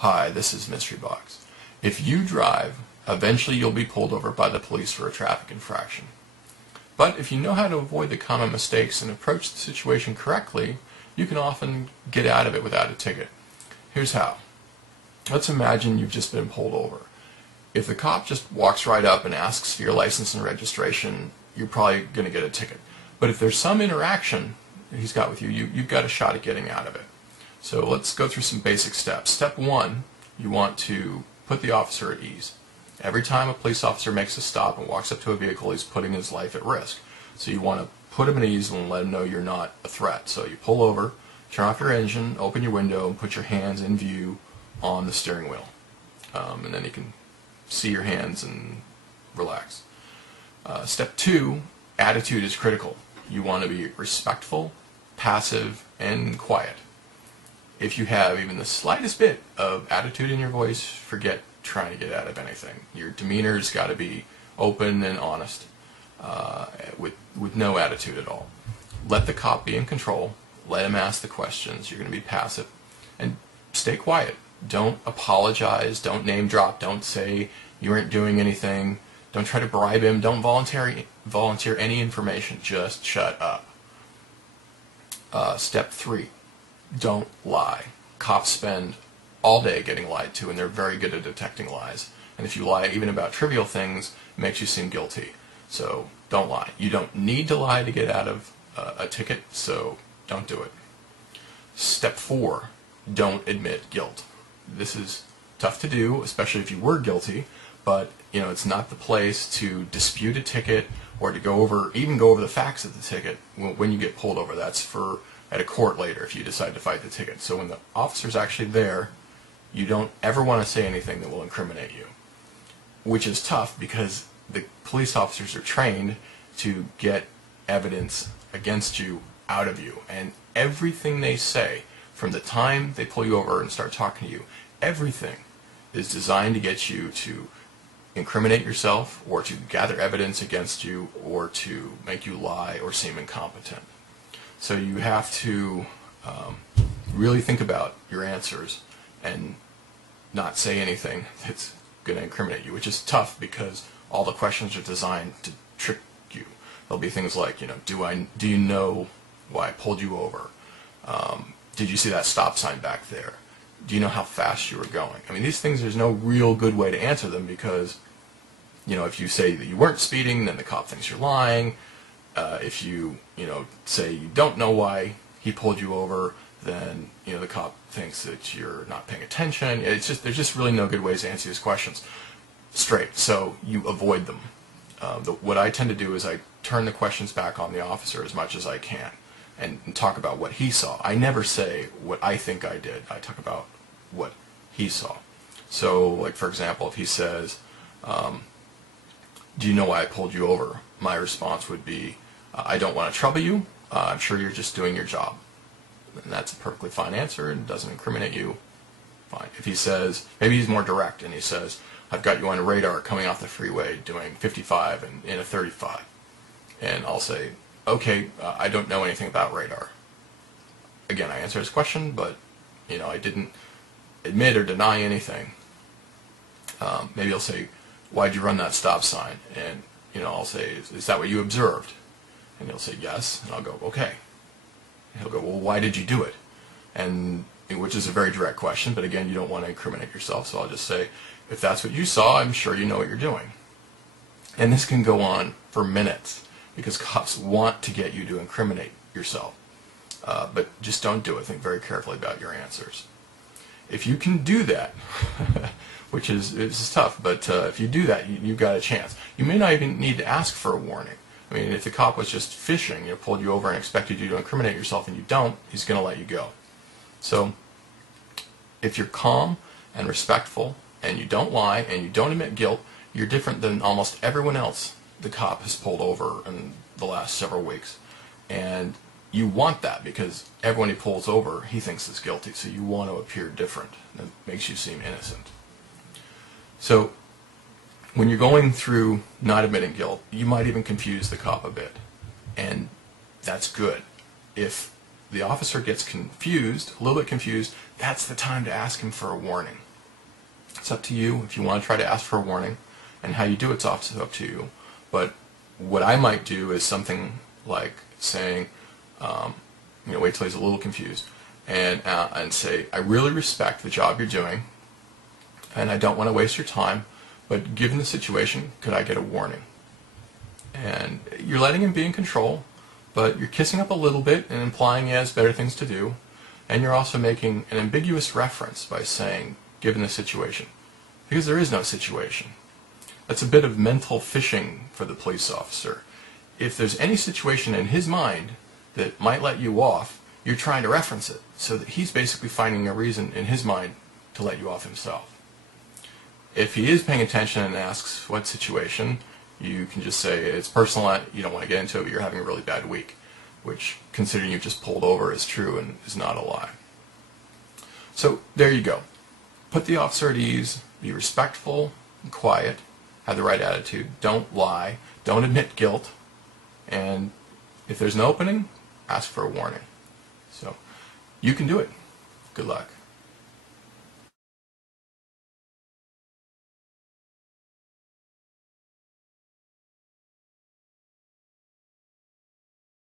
Hi, this is Mystery Box. If you drive, eventually you'll be pulled over by the police for a traffic infraction. But if you know how to avoid the common mistakes and approach the situation correctly, you can often get out of it without a ticket. Here's how. Let's imagine you've just been pulled over. If the cop just walks right up and asks for your license and registration, you're probably going to get a ticket. But if there's some interaction he's got with you, you've got a shot at getting out of it. So let's go through some basic steps. Step one, you want to put the officer at ease. Every time a police officer makes a stop and walks up to a vehicle, he's putting his life at risk. So you want to put him at ease and let him know you're not a threat. So you pull over, turn off your engine, open your window, and put your hands in view on the steering wheel. And then you can see your hands and relax. Step two, attitude is critical. You want to be respectful, passive, and quiet. If you have even the slightest bit of attitude in your voice, forget trying to get out of anything. Your demeanor's got to be open and honest, with no attitude at all. Let the cop be in control. Let him ask the questions. You're going to be passive. And stay quiet. Don't apologize. Don't name drop. Don't say you weren't doing anything. Don't try to bribe him. Don't volunteer any information. Just shut up. Step three. Don't lie. Cops spend all day getting lied to, and they're very good at detecting lies. And if you lie even about trivial things, it makes you seem guilty. So don't lie. You don't need to lie to get out of a ticket, so don't do it. Step four, don't admit guilt. This is tough to do, especially if you were guilty, but it's not the place to dispute a ticket or to even go over the facts of the ticket when you get pulled over. That's for at a court later if you decide to fight the ticket. So when the officer's actually there, you don't ever want to say anything that will incriminate you, which is tough because the police officers are trained to get evidence against you out of you. And everything they say, from the time they pull you over and start talking to you, everything is designed to get you to incriminate yourself or to gather evidence against you or to make you lie or seem incompetent. So you have to really think about your answers and not say anything that's going to incriminate you, which is tough because all the questions are designed to trick you. There'll be things like, do you know why I pulled you over? Did you see that stop sign back there? Do you know how fast you were going? I mean, these things, there's no real good way to answer them because, if you say that you weren't speeding, then the cop thinks you're lying. If you, say you don't know why he pulled you over, then, the cop thinks that you're not paying attention. There's just really no good ways to answer these questions straight, so you avoid them. What I tend to do is I turn the questions back on the officer as much as I can and talk about what he saw. I never say what I think I did. I talk about what he saw. So, like, for example, if he says, do you know why I pulled you over? My response would be, I don't want to trouble you. I'm sure you're just doing your job. And that's a perfectly fine answer and doesn't incriminate you. Fine. If he says, maybe he's more direct and he says, I've got you on radar coming off the freeway doing 55 and in a 35. And I'll say, okay, I don't know anything about radar. Again, I answer his question, but I didn't admit or deny anything. Maybe he'll say, why'd you run that stop sign? And I'll say, is that what you observed? And he'll say, yes. And I'll go, okay. And he'll go, well, why did you do it? And which is a very direct question, but again, you don't want to incriminate yourself, so I'll just say, if that's what you saw, I'm sure you know what you're doing. And this can go on for minutes because cops want to get you to incriminate yourself. But just don't do it. Think very carefully about your answers. If you can do that, which is tough, but if you do that, you've got a chance. You may not even need to ask for a warning. I mean, if the cop was just fishing, pulled you over and expected you to incriminate yourself and you don't, he's going to let you go. So if you're calm and respectful and you don't lie and you don't admit guilt, you're different than almost everyone else the cop has pulled over in the last several weeks. And you want that because everyone he pulls over, he thinks is guilty. So you want to appear different. That makes you seem innocent. So when you're going through not admitting guilt, you might even confuse the cop a bit. And that's good. If the officer gets confused, a little bit confused, that's the time to ask him for a warning. It's up to you if you want to try to ask for a warning, and how you do it's up to you. But what I might do is something like saying, wait till he's a little confused, and say, I really respect the job you're doing, and I don't want to waste your time, but given the situation, could I get a warning? And you're letting him be in control, but you're kissing up a little bit and implying he has better things to do, and you're also making an ambiguous reference by saying, given the situation, because there is no situation. That's a bit of mental fishing for the police officer. If there's any situation in his mind that might let you off, you're trying to reference it, so that he's basically finding a reason in his mind to let you off himself. If he is paying attention and asks what situation, you can just say it's personal, you don't want to get into it, but you're having a really bad week, which, considering you've just pulled over, is true and is not a lie. So there you go. Put the officer at ease, be respectful and quiet, have the right attitude, don't lie, don't admit guilt, and if there's an opening, ask for a warning. So you can do it. Good luck.